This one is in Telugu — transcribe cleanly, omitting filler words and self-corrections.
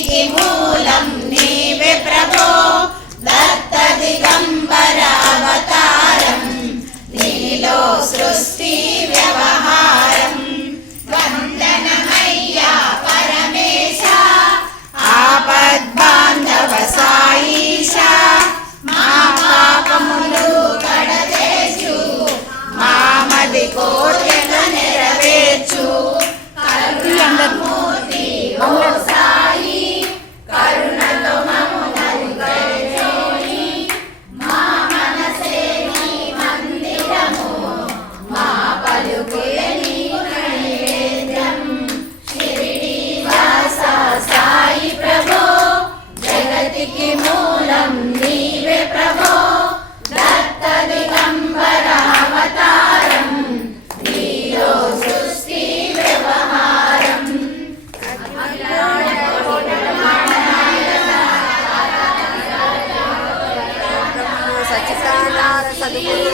జగతికి మూలం నీవే ప్రభో దత్త దిగంబర అవతారం నీలో సృష్టి వ్యవహారం వందనమయ్యా పరమేశ ఆపద్బాంధవ సాయిష మా పాపములు కడతేచు మామది కోరిక నెరవేర్చు కరుణమూర్తి ఓ సాయి కరుణతో మమ్ములను కరుణించోయి మా మనసే నీ మందిరము మా పలుకులే నీ నైవేద్యం షిరిడి వాస సాయి ప్రభో జగతికి మూలం నీవే ప్రభో దత్త దిగంబర అవతారం నీలో సృష్టి వ్యవహారం సచితానార సద్గురు